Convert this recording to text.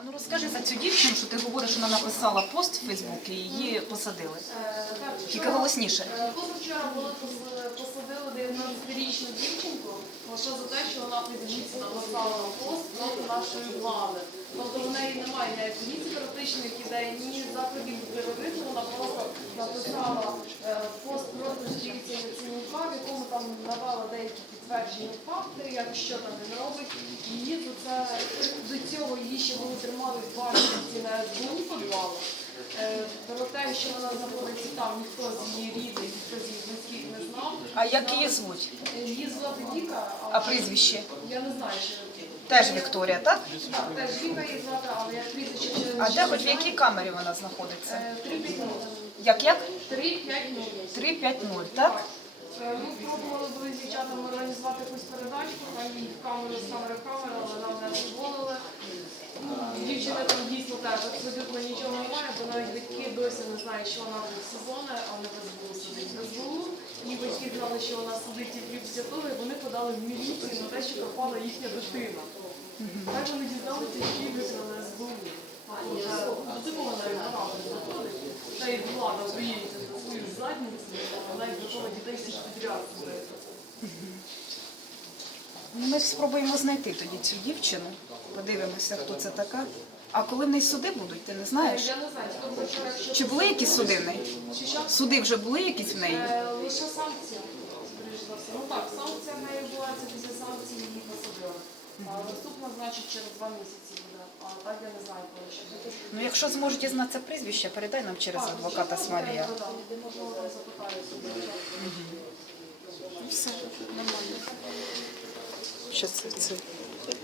А ну розкажи за цю дівчину, що ти говориш, що вона написала пост в Фейсбуці і її посадили. Тільки голосніше. Е, Позавчора було посадили 19-річну дівчинку лише за те, що вона фізично написала пост проти нашої влади. Тобто в неї немає ні терористичних ідей, ні заходів тероризму. Вона просто написала е, пост проти Сергія Яценюка, в якому там навела деякі підтверджені факти, як що там він робить. Її за це до цього її ще були тримали в башні на СБУ підвалу. Е, Про те, що вона знаходиться там, ніхто з її рідних, ніхто з її близьких не знав. А як її звуть? Е, Її звати Віка, але А прізвище? я не знаю, що Теж Вікторія, так? Так, теж Віка її звати, але я прізвище ще А де не хоч в якій камері вона знаходиться? Е, 3-5-0. Як як? 3-5-0. 350, так? Е, Ми пробували були з дівчатами організувати якусь передачу, там в камеру з камери в камеру, але нам не дозволили. Ну, Дівчина там дійсно теж абсолютно нічого немає, бо навіть батьки досі не знають, що вона в сезони, а не в СБУ сидить. В СБУ її батьки знали, що вона сидить тільки після того, і вони подали в міліцію на те, що пропала їхня дитина. Так вони дізналися, що її викрали СБУ. До такого навіть багато не доходить. Та й влада боїться за свою задність, а навіть до того дітей всіх підряд. Ну, Ми спробуємо знайти тоді цю дівчину. Подивимося, хто це така. А коли в неї суди будуть, ти не знаєш? Я не знаю, вчора, якщо Чи були якісь суди в неї? Суди вже були якісь в неї? Е, Лише санкція. Ну так, санкція в неї була, це після санкції її посадили. А наступна, значить, через два місяці буде. А так я не знаю, коли ще буде. Ну, якщо зможеш дізнатися прізвище, передай нам через адвоката Смалія. Можливо, запитаю собі. Все, нормально. Це?